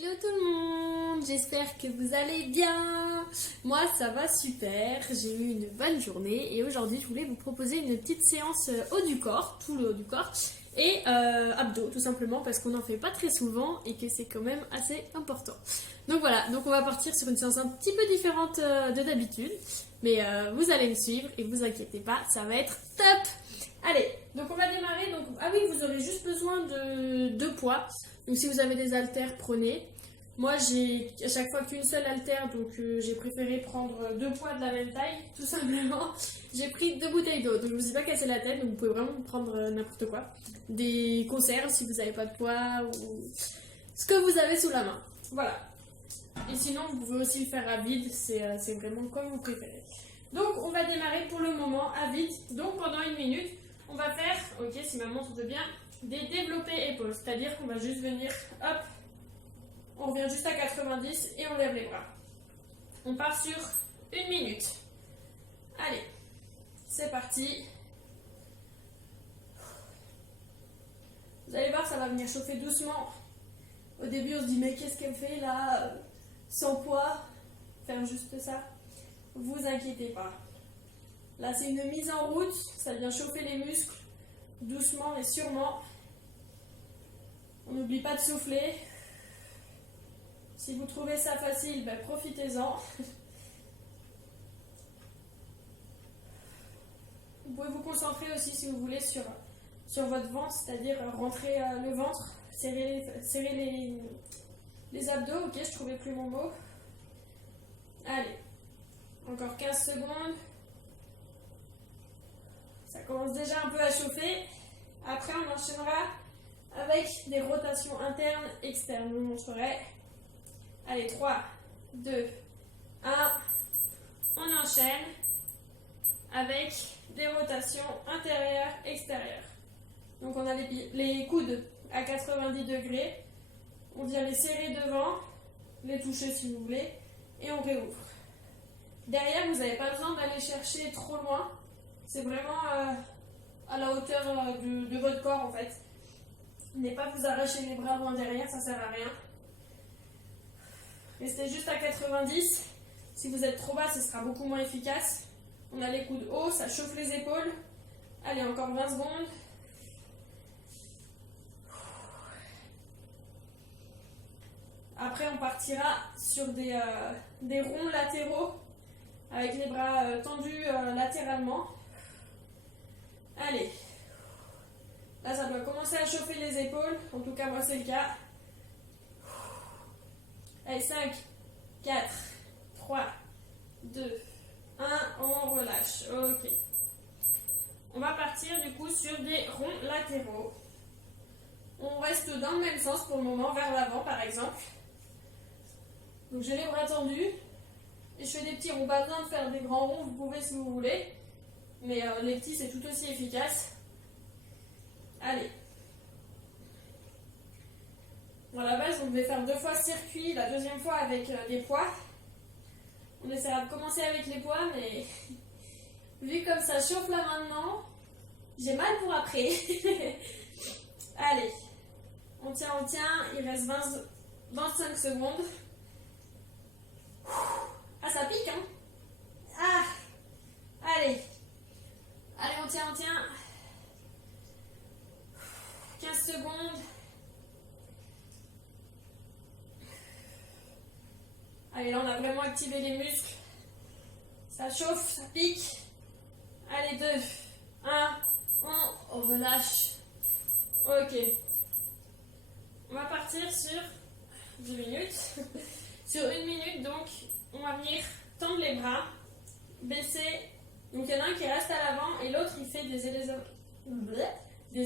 Hello tout le monde, j'espère que vous allez bien. Moi ça va super, j'ai eu une bonne journée et aujourd'hui je voulais vous proposer une petite séance haut du corps, tout le haut du corps et abdos tout simplement parce qu'on n'en fait pas très souvent et que c'est quand même assez important. Donc voilà, donc on va partir sur une séance un petit peu différente de d'habitude, mais vous allez me suivre et vous inquiétez pas, ça va être top. Allez, donc on va démarrer. Donc, ah oui, vous aurez juste besoin de deux poids. Donc si vous avez des haltères, prenez. Moi j'ai à chaque fois qu'une seule haltère, donc j'ai préféré prendre deux poids de la même taille, tout simplement. J'ai pris deux bouteilles d'eau, donc je ne vous ai pas cassé la tête, donc vous pouvez vraiment prendre n'importe quoi. Des conserves si vous n'avez pas de poids ou ce que vous avez sous la main. Voilà. Et sinon vous pouvez aussi le faire à vide, c'est vraiment comme vous préférez. Donc on va démarrer pour le moment à vide, donc pendant une minute. On va faire, ok, si ma montre veut bien, des développés épaules. C'est-à-dire qu'on va juste venir, hop, on revient juste à 90 et on lève les bras. On part sur une minute. Allez, c'est parti. Vous allez voir, ça va venir chauffer doucement. Au début, on se dit, mais qu'est-ce qu'elle fait là, sans poids? Faire juste ça. Vous inquiétez pas. Là, c'est une mise en route, ça vient chauffer les muscles, doucement mais sûrement. On n'oublie pas de souffler. Si vous trouvez ça facile, ben, profitez-en. Vous pouvez vous concentrer aussi, si vous voulez, sur votre ventre, c'est-à-dire rentrer le ventre, serrer les abdos. Ok, je trouvais plus mon mot. Allez, encore 15 secondes. Ça commence déjà un peu à chauffer. Après, on enchaînera avec des rotations internes, externes. Je vous montrerai. Allez, 3, 2, 1. On enchaîne avec des rotations intérieures, extérieures. Donc, on a les coudes à 90 degrés. On vient les serrer devant, les toucher si vous voulez, et on réouvre. Derrière, vous n'avez pas besoin d'aller chercher trop loin. C'est vraiment à la hauteur de votre corps en fait. N'allez pas vous arracher les bras loin derrière, ça sert à rien. Restez juste à 90. Si vous êtes trop bas, ce sera beaucoup moins efficace. On a les coudes hauts, ça chauffe les épaules. Allez, encore 20 secondes. Après, on partira sur des ronds latéraux avec les bras tendus latéralement. Allez, là ça doit commencer à chauffer les épaules, en tout cas moi c'est le cas. Allez, 5, 4, 3, 2, 1, on relâche, ok. On va partir du coup sur des ronds latéraux. On reste dans le même sens pour le moment, vers l'avant par exemple. Donc j'ai les bras tendus, et je fais des petits ronds, pas besoin de faire des grands ronds, vous pouvez si vous voulez. Mais les petits, c'est tout aussi efficace. Allez. Bon, à la base, on devait faire 2 fois circuit, la deuxième fois avec des poids. On essaiera de commencer avec les poids, mais vu comme ça chauffe là maintenant, j'ai mal pour après. Allez. On tient, il reste 25 secondes. Ah, ça pique, hein? Ah! Allez. Allez, on tient. 15 secondes. Allez, là, on a vraiment activé les muscles. Ça chauffe, ça pique. Allez, 2, 1, on relâche. Ok. On va partir sur 10 minutes. Sur une minute, donc, on va venir tendre les bras, baisser. Donc il y en a un qui reste à l'avant et l'autre il fait des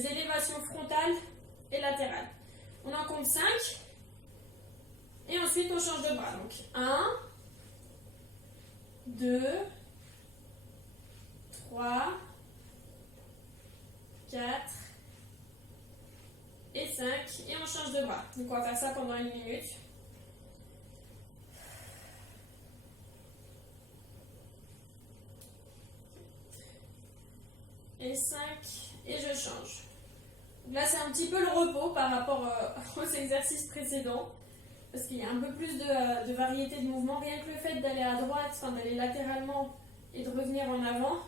élévations frontales et latérales. On en compte 5 et ensuite on change de bras. Donc 1, 2, 3, 4 et 5 et on change de bras. Donc on va faire ça pendant une minute. Et 5, et je change. Là, c'est un petit peu le repos par rapport aux exercices précédents. parce qu'il y a un peu plus de variété de mouvements. Rien que le fait d'aller à droite, enfin d'aller latéralement et de revenir en avant,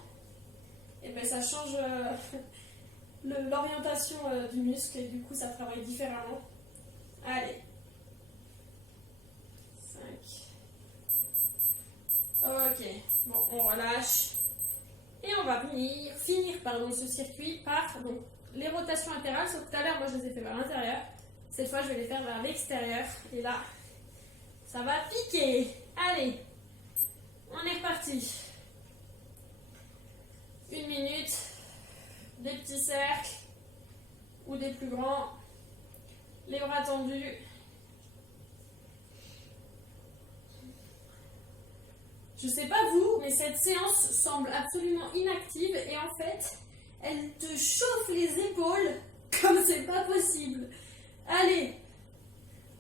et ben ça change l'orientation du muscle et du coup ça travaille différemment. Allez. 5. Ok, bon, on relâche. Et on va finir ce circuit par donc, les rotations latérales. Sauf que tout à l'heure, moi je les ai fait vers l'intérieur. Cette fois, je vais les faire vers l'extérieur. Et là, ça va piquer. Allez, on est reparti. 1 minute, des petits cercles ou des plus grands, les bras tendus. Je sais pas vous, mais cette séance semble absolument inactive et en fait, elle te chauffe les épaules comme c'est pas possible. Allez,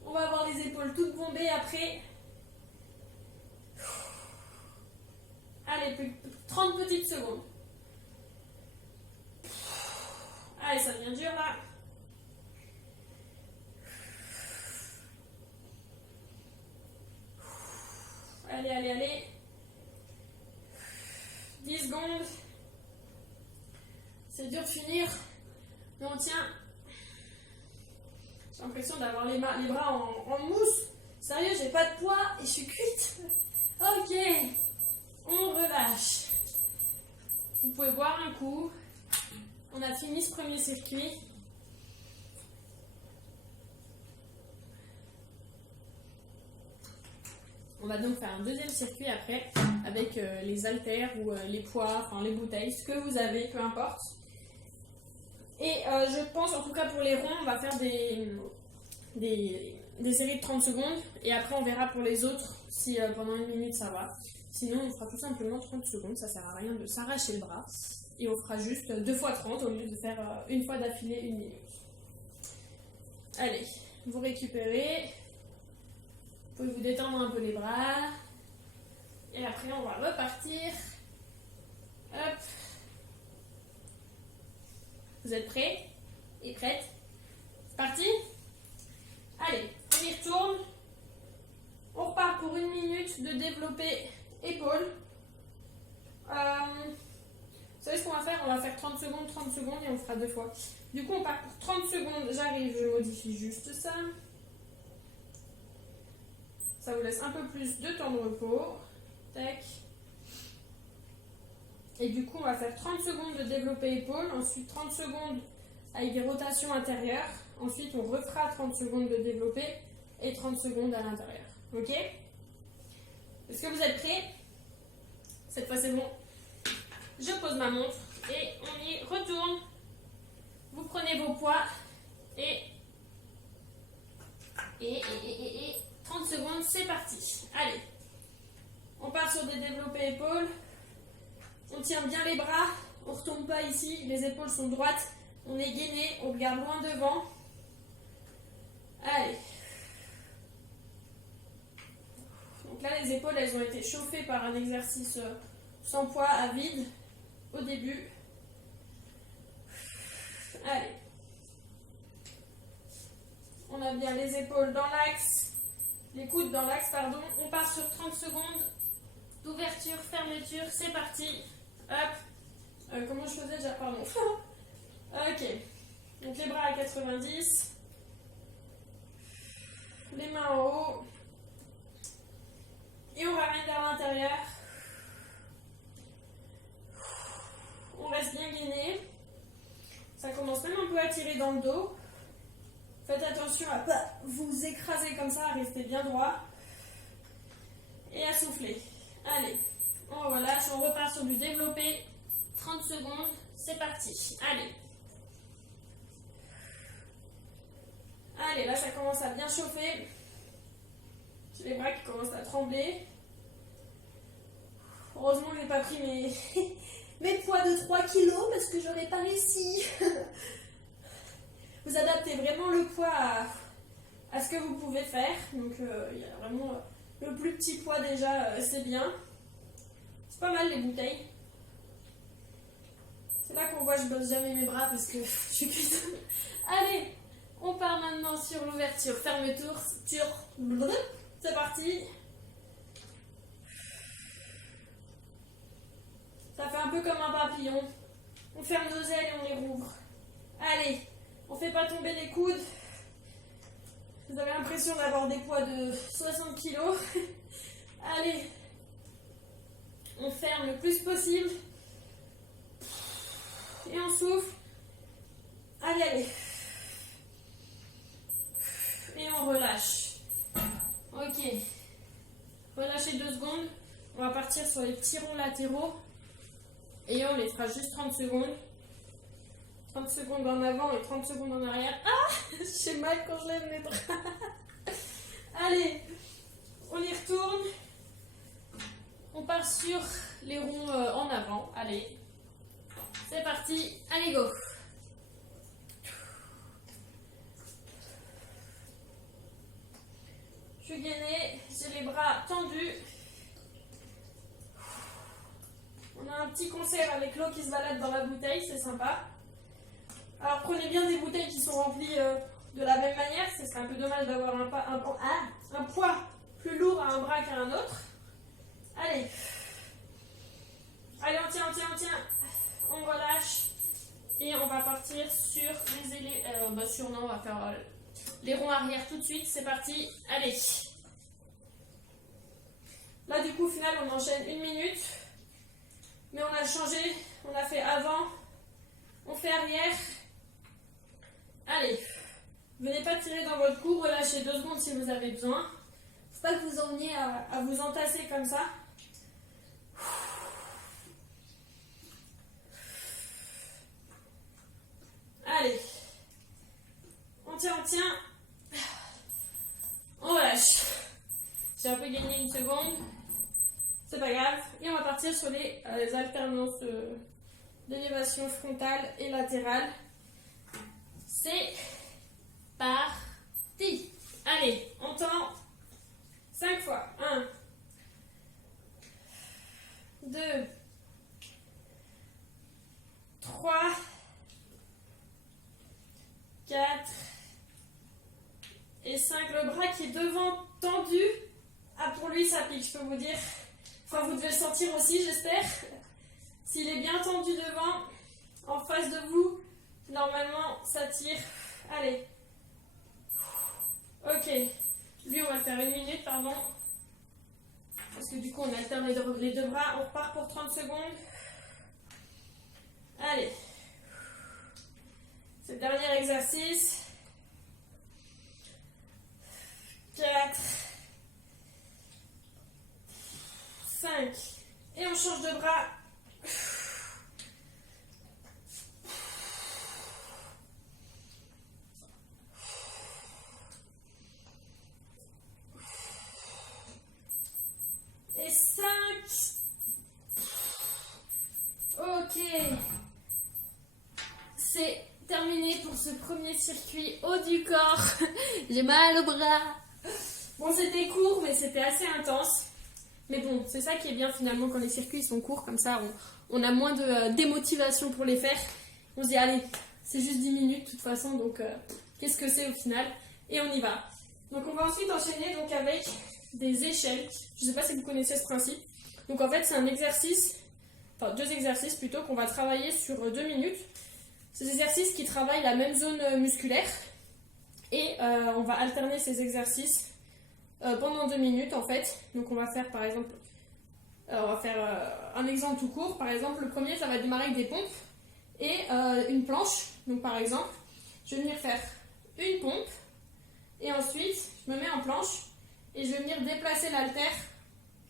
on va avoir les épaules toutes bombées après. Allez, 30 petites secondes. Allez, ça devient dur là. Allez, allez, allez. 10 secondes. C'est dur de finir, mais on tient. J'ai l'impression d'avoir les bras en mousse. Sérieux, j'ai pas de poids et je suis cuite. Ok, on relâche. Vous pouvez boire un coup. On a fini ce premier circuit. On va donc faire un deuxième circuit après avec les haltères ou les poids, enfin les bouteilles, ce que vous avez, peu importe. Et je pense, en tout cas pour les ronds, on va faire des séries de 30 secondes et après on verra pour les autres si pendant 1 minute ça va. Sinon on fera tout simplement 30 secondes, ça sert à rien de s'arracher le bras. Et on fera juste 2 fois 30 au lieu de faire une fois d'affilée 1 minute. Allez, vous récupérez. Vous pouvez vous détendre un peu les bras. Et après, on va repartir. Hop. Vous êtes prêts et prêtes? C'est parti? Allez, on y retourne. On repart pour 1 minute de développer épaules. Vous savez ce qu'on va faire? On va faire 30 secondes et on fera 2 fois. Du coup, on part pour 30 secondes. J'arrive, je modifie juste ça. Ça vous laisse un peu plus de temps de repos. Tac. Et du coup, on va faire 30 secondes de développé épaule. Ensuite, 30 secondes avec des rotations intérieures. Ensuite, on refera 30 secondes de développé et 30 secondes à l'intérieur. Ok? Est-ce que vous êtes prêts? Cette fois, c'est bon. Je pose ma montre et on y retourne. Vous prenez vos poids et 30 secondes, c'est parti. Allez, on part sur des développés épaules. On tient bien les bras, on ne retombe pas ici, les épaules sont droites. On est gainé, on regarde loin devant. Allez. Donc là, les épaules, elles ont été chauffées par un exercice sans poids à vide au début. Allez. On a bien les épaules dans l'axe, les coudes dans l'axe, pardon. On part sur 30 secondes d'ouverture, fermeture, c'est parti. Hop. Comment je faisais déjà? Pardon. Ok. Donc les bras à 90. Les mains en haut. Et on ramène vers l'intérieur. On reste bien gainé. Ça commence même un peu à tirer dans le dos. Faites attention à ne pas vous écraser comme ça, restez bien droit. Et à souffler. Allez, on relâche, on repart sur du développé. 30 secondes, c'est parti. Allez. Allez, là ça commence à bien chauffer. J'ai les bras qui commencent à trembler. Heureusement que je n'ai pas pris mes poids de 3 kilos parce que j'aurais pas réussi. Vous adaptez vraiment le poids à ce que vous pouvez faire. Donc il y a vraiment le plus petit poids déjà, c'est bien. C'est pas mal les bouteilles. C'est là qu'on voit que je bosse jamais mes bras parce que je suis cuite. Allez, On part maintenant sur l'ouverture, fermeture. C'est parti. Ça fait un peu comme un papillon. On ferme nos ailes et on les rouvre. Allez, on ne fait pas tomber les coudes. Vous avez l'impression d'avoir des poids de 60 kg. Allez, on ferme le plus possible. Et on souffle. Allez, allez. Et on relâche. Ok. Relâchez 2 secondes. On va partir sur les petits ronds latéraux. Et on les fera juste 30 secondes. 30 secondes en avant et 30 secondes en arrière. Ah, j'ai mal quand je lève mes bras. Allez, on y retourne. On part sur les ronds en avant. Allez, c'est parti. Allez, go. Je suis gainée, j'ai les bras tendus. On a un petit concert avec l'eau qui se balade dans la bouteille, c'est sympa. Alors prenez bien des bouteilles qui sont remplies de la même manière, ce serait un peu dommage d'avoir un poids plus lourd à un bras qu'à un autre. Allez. Allez, on tient. On relâche. Et on va partir sur les éléments. Non, on va faire les ronds arrière tout de suite. C'est parti. Allez. Là, du coup, au final, on enchaîne 1 minute. Mais on a changé. On a fait avant. On fait arrière. Allez. Venez pas tirer dans votre cou. Relâchez 2 secondes si vous avez besoin. Faut pas que vous emmeniez à vous entasser comme ça. Allez. On tient. On relâche. J'ai un peu gagné 1 seconde. C'est pas grave. Et on va partir sur les alternances d'élévation frontale et latérale. C'est parti. Allez, on tend 5 fois. 1, 2, 3, 4 et 5. Le bras qui est devant tendu. Ah, pour lui, ça pique, je peux vous dire. Enfin, vous devez le sentir aussi, j'espère. S'il est bien tendu devant, en face de vous, normalement, ça tire. Allez. Ok. Lui, on va le faire 1 minute, pardon. Parce que du coup, on alterne les deux bras. On repart pour 30 secondes. Allez. C'est le dernier exercice. 4, 5. Et on change de bras. Et 5. Ok. C'est terminé pour ce premier circuit haut du corps. J'ai mal au bras. Bon, c'était court, mais c'était assez intense. Mais bon, c'est ça qui est bien finalement quand les circuits sont courts, comme ça on a moins de démotivation pour les faire. On se dit, allez, c'est juste 10 minutes de toute façon, donc qu'est-ce que c'est au final? Et on y va. Donc on va ensuite enchaîner donc, avec des échelles. Je ne sais pas si vous connaissez ce principe. Donc en fait, c'est un exercice, enfin 2 exercices plutôt, qu'on va travailler sur 2 minutes. C'est des exercices qui travaillent la même zone musculaire. Et on va alterner ces exercices pendant 2 minutes en fait. Donc on va faire par exemple, un exemple tout court. Par exemple, le premier, ça va démarrer avec des pompes et une planche. Donc par exemple, je vais venir faire une pompe et ensuite je me mets en planche et je vais venir déplacer l'haltère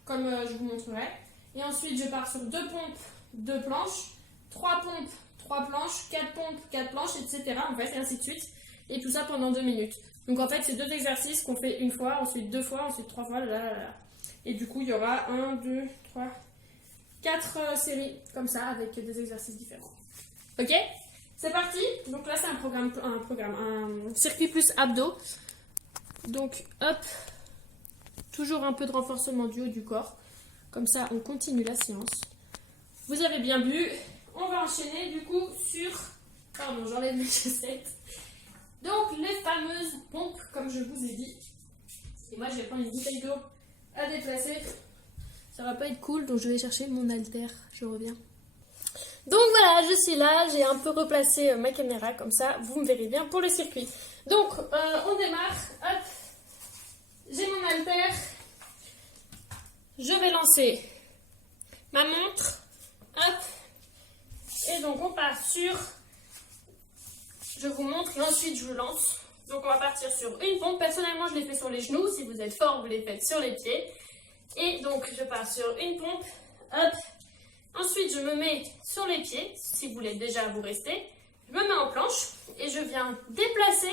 comme je vous montrerai. Et ensuite je pars sur 2 pompes, 2 planches, 3 pompes, 3 planches, 4 pompes, 4 planches, etc. En fait, et ainsi de suite. Et tout ça pendant 2 minutes. Donc en fait, c'est 2 exercices qu'on fait une fois, ensuite 2 fois, ensuite 3 fois, là. Et du coup, il y aura 1, 2, 3, 4 séries comme ça avec des exercices différents. Ok? C'est parti. Donc là, c'est un circuit plus abdos. Donc hop, toujours un peu de renforcement du haut du corps. Comme ça, on continue la séance. Vous avez bien vu. On va enchaîner du coup sur... Pardon, j'enlève mes chaussettes. Donc les fameuses pompes, comme je vous ai dit. Et moi je vais prendre une bouteille d'eau à déplacer. Ça va pas être cool, donc je vais chercher mon haltère. Je reviens. Donc voilà, je suis là, j'ai un peu replacé ma caméra, comme ça vous me verrez bien pour le circuit. Donc on démarre, hop, j'ai mon haltère, je vais lancer ma montre, hop, et donc on part sur, je vous montre et ensuite je lance. Donc on va partir sur une pompe, personnellement je l'ai fait sur les genoux, si vous êtes fort vous les faites sur les pieds. Et donc je pars sur une pompe, hop. Ensuite, je me mets sur les pieds, si vous voulez déjà vous rester. Je me mets en planche et je viens déplacer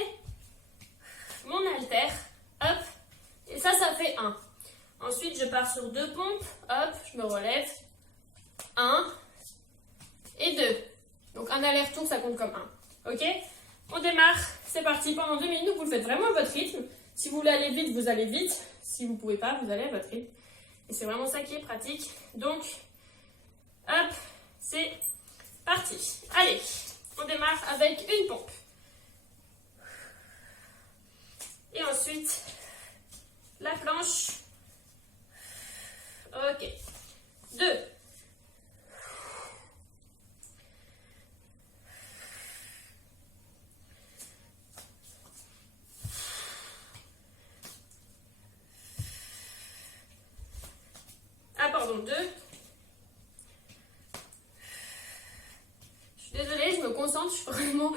mon haltère, hop, et ça fait 1. Ensuite, je pars sur 2 pompes, hop, je me relève, 1 et 2. Donc un aller-retour, ça compte comme 1, ok? On démarre, c'est parti, pendant 2 minutes, vous le faites vraiment à votre rythme. Si vous voulez aller vite, vous allez vite. Si vous ne pouvez pas, vous allez à votre rythme. Et c'est vraiment ça qui est pratique. Donc, hop, c'est parti. Allez, on démarre avec une pompe. Et ensuite, la planche. Ok. 2. Ah, pardon, 2. Je suis désolée, je me concentre, je suis vraiment...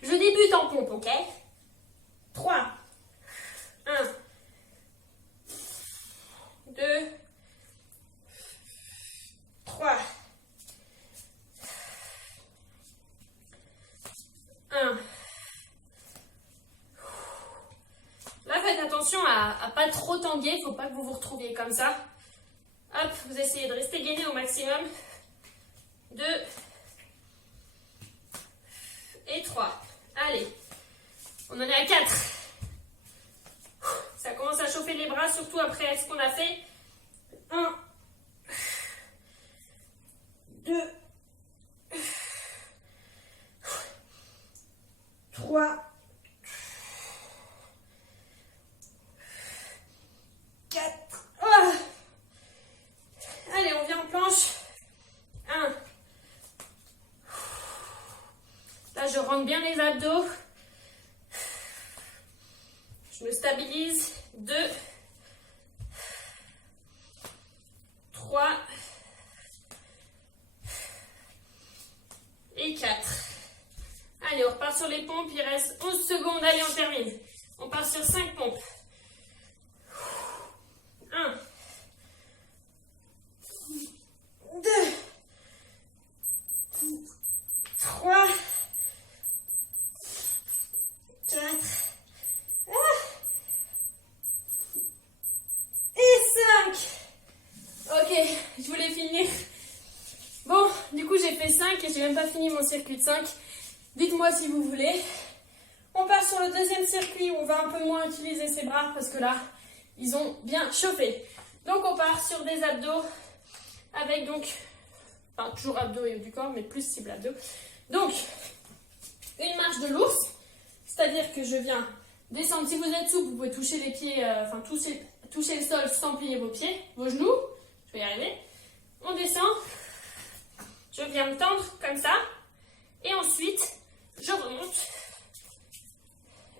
Je débute en pompe, ok? 3. 1. 2. 3. 1. Là, faites attention à pas trop tanguer, il ne faut pas que vous vous retrouviez comme ça. Hop, vous essayez de rester gainé au maximum. 2. Et 3. Allez, on en est à 4. Ça commence à chauffer les bras, surtout après ce qu'on a fait. 1, 2, 3, 4. Oh, allez, on vient en planche. 1. Là, je rentre bien les abdos. Je me stabilise. 2, 3 et 4. Allez, on repart sur les pompes. Il reste 11 secondes. Allez, on termine. On part sur 5 pompes. 1, 2, 3, 4. Et 5. Ok, je voulais finir. Bon, du coup j'ai fait 5 et j'ai même pas fini mon circuit de 5. Dites-moi si vous voulez. On part sur le deuxième circuit où on va un peu moins utiliser ses bras parce que là, ils ont bien chauffé. Donc on part sur des abdos avec donc, enfin toujours abdos et haut du corps, mais plus cible abdos. Donc, une marche de l'ours, c'est-à-dire que je viens descendre. Si vous êtes souple, vous pouvez toucher les pieds, enfin toucher le sol sans plier vos pieds, vos genoux. Je vais y arriver. On descend. Je viens me tendre comme ça. Et ensuite, je remonte.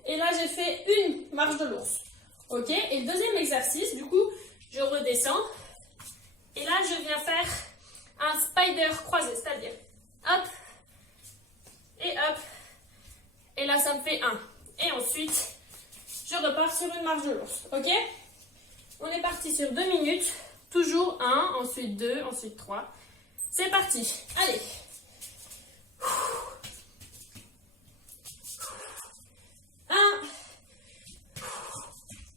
Et là, j'ai fait une marche de l'ours. Ok? Et le deuxième exercice, du coup, je redescends. Et là, je viens faire un spider croisé, c'est-à-dire hop et hop. Et là, ça me fait 1. Et ensuite, je repars sur une marche de l'ours. Ok? On est parti sur 2 minutes. Toujours 1, ensuite 2, ensuite 3. C'est parti. Allez. 1.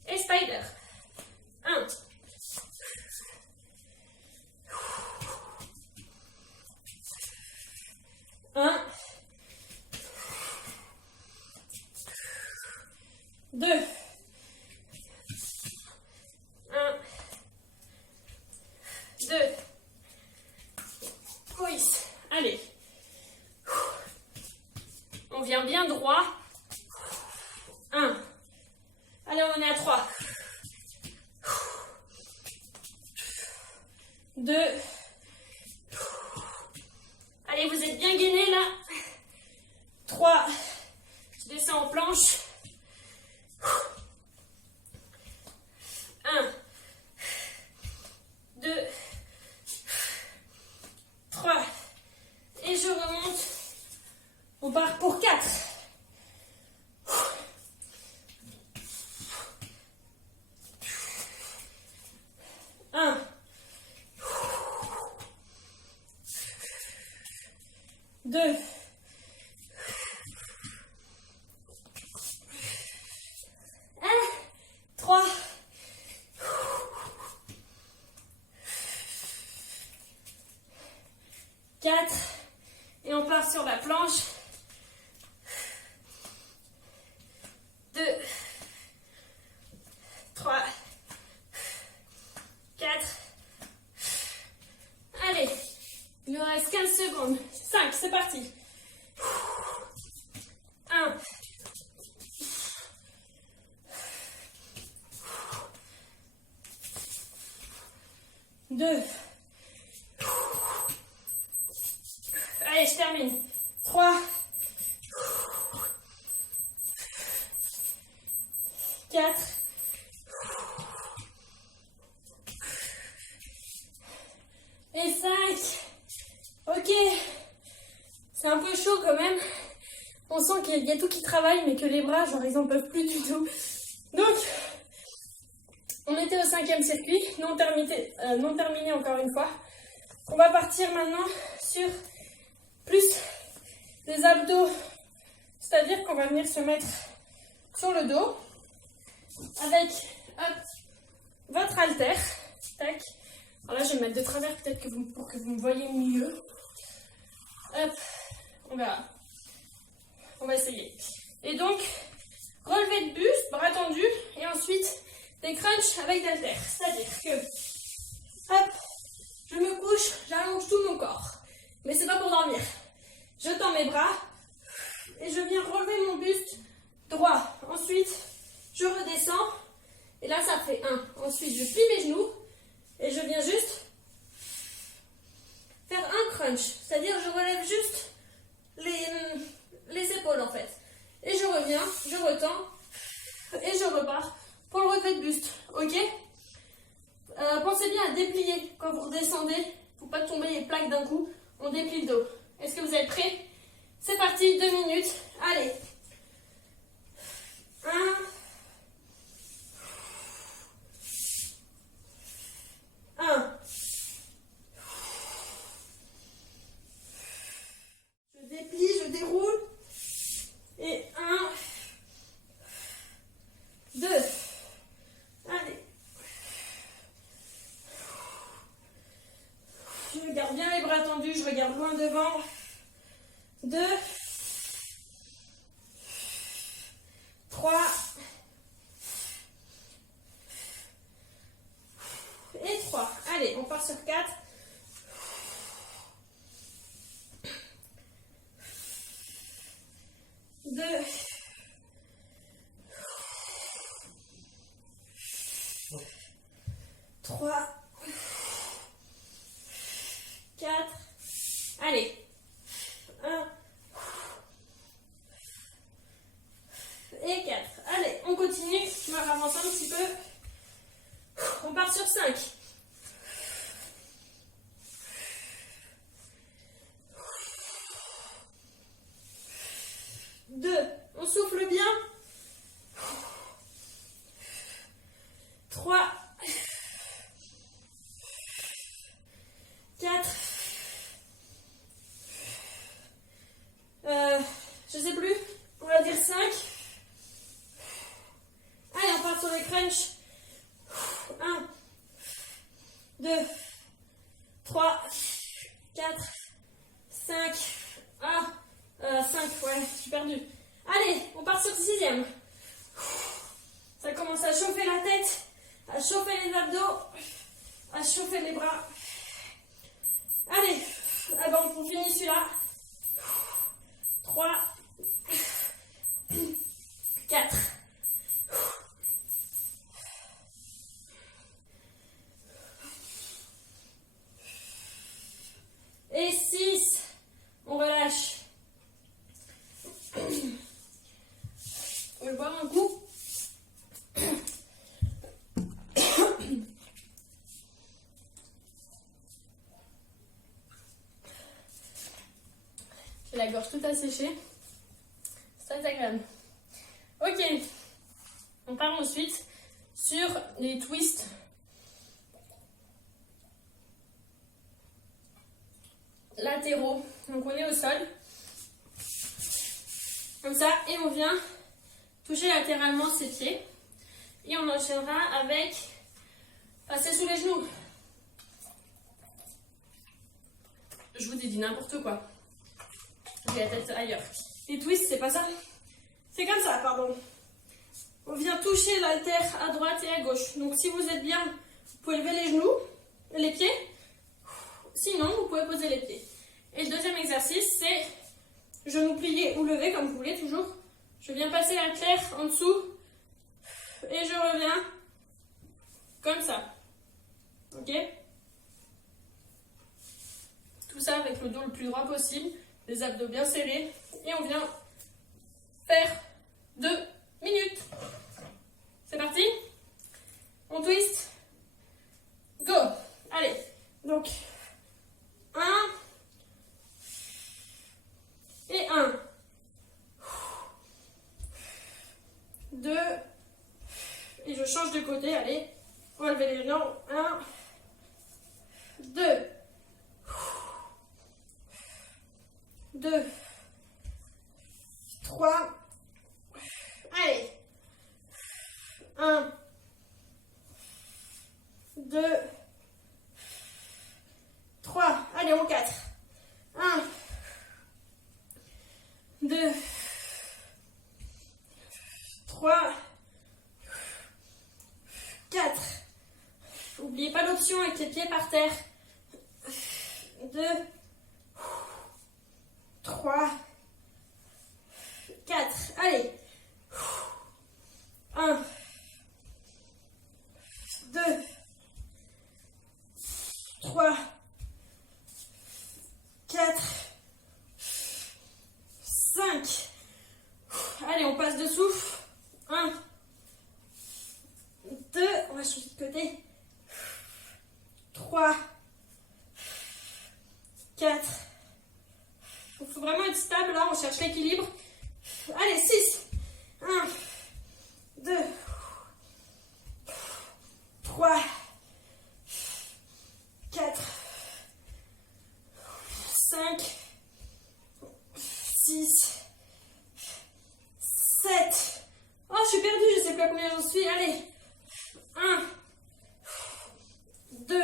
Et spider. 1. 1. 2. 1. 2. Oui. Allez. Allez, on est à 3. 2. Allez, vous êtes bien gainés là. 3. Je descends en planche. 1. 2. 3. Et je remonte. On part pour 4. 1. 2. 3. 4. Et on part sur la planche. 2. 3. 4. Allez, il nous reste 15 secondes. 5, c'est parti. 1. 2. Allez, je termine. 3. 4. Et 5. Ok. C'est un peu chaud quand même. On sent qu'il y a tout qui travaille, mais que les bras, genre, ils en peuvent plus du tout. Donc, on était au 5e circuit, non terminé encore une fois. On va partir maintenant sur plus des abdos. C'est-à-dire qu'on va venir se mettre sur le dos avec hop, votre haltère. Tac. Alors là, je vais me mettre de travers peut-être pour que vous me voyez mieux. Hop, on verra. On va essayer. Et donc, relevé de buste, bras tendus, et ensuite des crunchs avec d'haltères. C'est-à-dire que, hop, je me couche, j'allonge tout mon corps. Mais c'est pas pour dormir. Je tends mes bras et je viens relever mon buste droit. Ensuite, je redescends. Et là, ça fait 1. Ensuite, je plie mes genoux et je viens juste faire un crunch. C'est-à-dire, je relève juste les épaules en fait. Et je reviens, je retends et je repars pour le relevé de buste. Ok? Pensez bien à déplier quand vous redescendez. Faut pas tomber les plaques d'un coup. On déplie le dos. Est-ce que vous êtes prêts? C'est parti, 2 minutes. Allez. 1. 1. Je déplie, je déroule. Et 1. 2. Allez. Je garde bien les bras tendus, je regarde loin devant. 2. 3. Et 3. Allez, on part sur 4. 2. 3. 4. Allez. 1. Et 4. Allez, on continue. Je me ravance un petit peu. On part sur 5. 2. On souffle bien. 3. 4. Je sais plus. On va dire 5. Allez, on part sur les crunchs. 1, 2, 3, 4, 5. Ah, 5, ouais, je suis perdue. Allez, on part sur le 6e. Ça commence à chauffer la tête, à chauffer les abdos, à chauffer les bras. Allez, ah bon, on finit celui-là. 3, 4, la gorge toute asséchée. C'est très agréable. Ok, on part ensuite sur les twists. Latéraux. Donc on est au sol. Comme ça, et on vient toucher latéralement ses pieds. Et on enchaînera avec passer sous les genoux. Je vous ai dit n'importe quoi. J'ai la tête ailleurs. Les twists, c'est pas ça. C'est comme ça, pardon. On vient toucher l'haltère à droite et à gauche. Donc si vous êtes bien, vous pouvez lever les genoux, les pieds. Sinon, vous pouvez poser les pieds. Et le deuxième exercice, c'est genoux pliés ou levés, comme vous voulez, toujours. Je viens passer l'haltère en dessous. Et je reviens comme ça. Ok? Tout ça avec le dos le plus droit possible, les abdos bien serrés. Et on vient faire 2 minutes. C'est parti? On twist. Go! Allez. Donc, 1 et 1. 2. Et je change de côté. Allez. Relevez les jambes. 1. 2. 2. 3. Allez. 1. 2. 3. Allez, on 4. 1. 2. 3. 4. N'oubliez pas l'option avec les pieds par terre. 2. 3. 4. Allez. 1. 2. 3. 4. 5. Allez, on passe dessous. 1. 2. On va changer de côté. 3. 4. Il faut vraiment être stable, là, on cherche l'équilibre. Allez, 6. 1. 2. 3. 4. 5. 6. 7. Oh, je suis perdue, je sais pas combien j'en suis. Allez. 1. 2.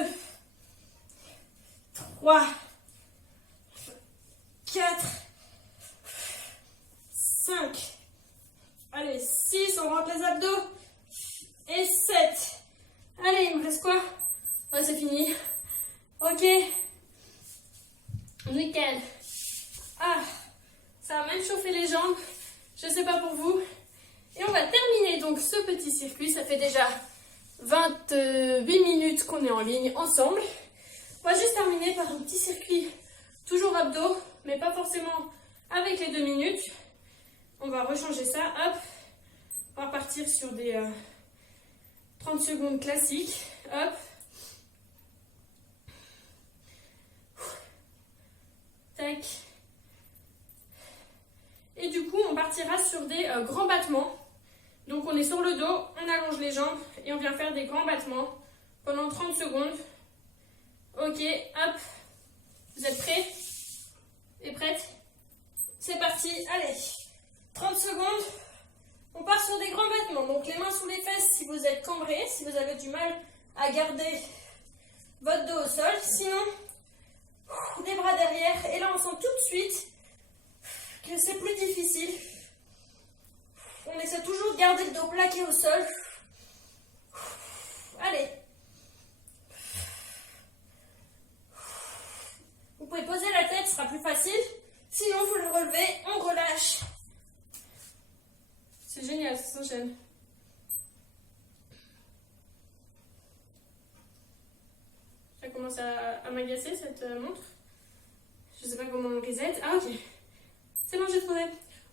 3. 4. 5. Allez, 6. On rentre les abdos. Et 7. Allez, il me reste quoi? Ouais, c'est fini. Ok. Nickel. Ah, ça a même chauffé les jambes. Je sais pas pour vous. Et on va terminer donc ce petit circuit. Ça fait déjà 28 minutes qu'on est en ligne ensemble. On va juste terminer par un petit circuit, toujours abdos, mais pas forcément avec les 2 minutes. On va rechanger ça. Hop. On va partir sur des 30 secondes classiques. Hop. Tac. Et du coup, on partira sur des grands battements. Donc, on est sur le dos, on allonge les jambes et on vient faire des grands battements pendant 30 secondes. Ok, hop. Vous êtes prêts et prêtes? C'est parti, allez. 30 secondes. On part sur des grands battements. Donc, les mains sous les fesses si vous êtes cambré, si vous avez du mal à garder votre dos au sol. Sinon, des bras derrière. Et là, on sent tout de suite que c'est plus difficile. On essaie toujours de garder le dos plaqué au sol. Allez. Vous pouvez poser la tête, ce sera plus facile. Sinon, vous le relevez, on relâche. C'est génial, ça s'enchaîne. Ça commence à m'agacer cette montre. Je sais pas comment on reset. Ah ok. C'est bon, j'ai trouvé.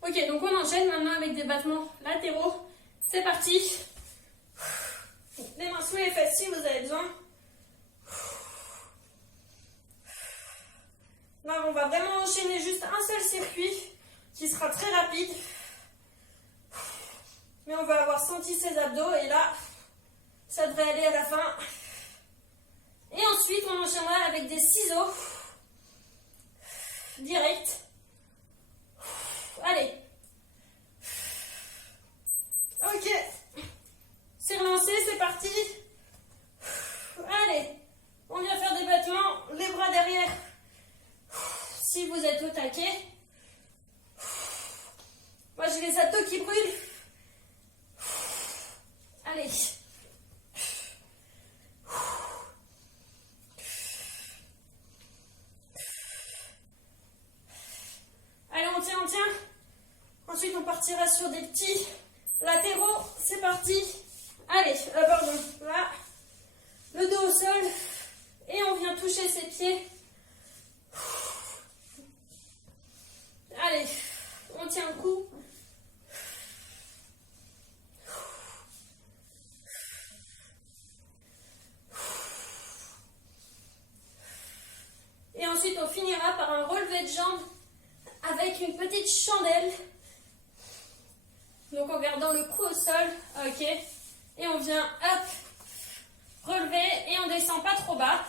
Ok, donc on enchaîne maintenant avec des battements latéraux. C'est parti. Les mains sous les fesses si vous avez besoin. Là, on va vraiment enchaîner juste un seul circuit qui sera très rapide. Mais on va avoir senti ses abdos et là, ça devrait aller à la fin. Et ensuite, on enchaînera avec des ciseaux. Direct. Allez. Ok. C'est relancé, c'est parti. Allez. On vient faire des battements, les bras derrière. Si vous êtes au taquet. Moi, j'ai les abdos qui brûlent. Allez. Allez, on tient, on tient. Ensuite, on partira sur des petits latéraux. C'est parti. Allez, pardon. Là, le dos au sol. Et on vient toucher ses pieds. Allez, on tient le coup. Et ensuite, on finira par un relevé de jambes avec une petite chandelle. Donc en gardant le cou au sol, ok. Et on vient, hop, relever et on descend pas trop bas.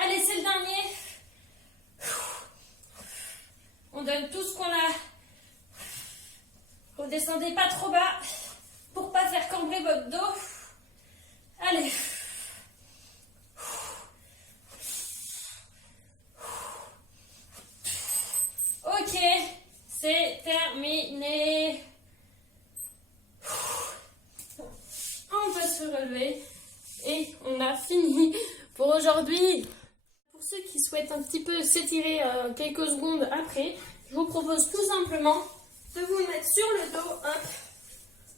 Allez, c'est le dernier. On donne tout ce qu'on a. Redescendez pas trop bas pour pas faire cambrer votre dos. Allez. Ok, c'est terminé. On peut se relever et on a fini pour aujourd'hui. Pour ceux qui souhaitent un petit peu s'étirer quelques secondes après, je vous propose tout simplement de vous mettre sur le dos, hop,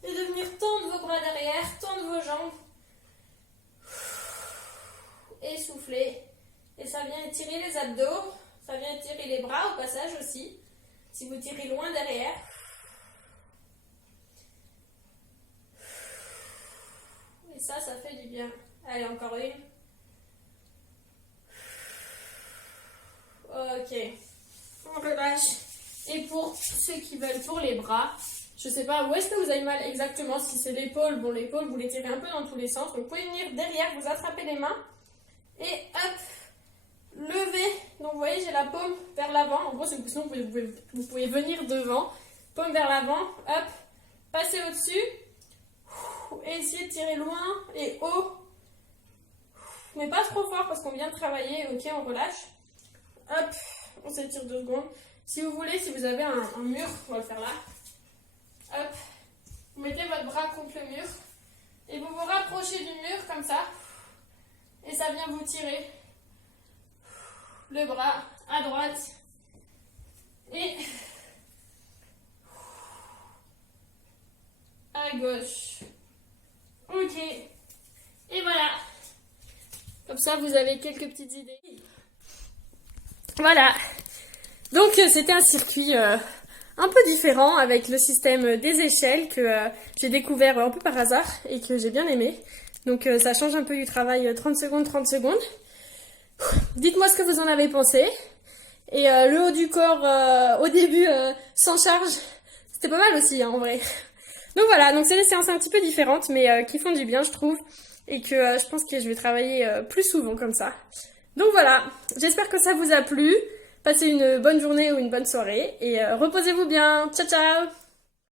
et de venir tendre vos bras derrière, tendre vos jambes, et souffler. Et ça vient étirer les abdos, ça vient étirer les bras au passage aussi, si vous tirez loin derrière. Et ça fait du bien. Allez, encore une. Ok, on relâche. Et pour ceux qui veulent pour les bras, je sais pas où est-ce que vous avez mal exactement, si c'est l'épaule, bon l'épaule vous l'étirez un peu dans tous les sens, donc vous pouvez venir derrière, vous attrapez les mains, et hop, lever, donc vous voyez j'ai la paume vers l'avant, en gros sinon vous pouvez venir devant, paume vers l'avant, hop, passer au-dessus, et essayer de tirer loin et haut, mais pas trop fort parce qu'on vient de travailler, ok on relâche, hop, on s'étire 2 secondes. Si vous voulez, si vous avez un mur, on va le faire là. Hop, vous mettez votre bras contre le mur et vous vous rapprochez du mur comme ça. Et ça vient vous tirer le bras à droite et à gauche. Ok, et voilà. Comme ça, vous avez quelques petites idées. Voilà. Donc c'était un circuit un peu différent avec le système des échelles que j'ai découvert un peu par hasard et que j'ai bien aimé. Donc ça change un peu du travail 30 secondes, 30 secondes. Dites-moi ce que vous en avez pensé. Et le haut du corps au début sans charge, c'était pas mal aussi hein, en vrai. Donc voilà, donc c'est des séances un petit peu différentes mais qui font du bien je trouve. Et que je pense que je vais travailler plus souvent comme ça. Donc voilà, j'espère que ça vous a plu. Passez une bonne journée ou une bonne soirée et reposez-vous bien. Ciao ciao!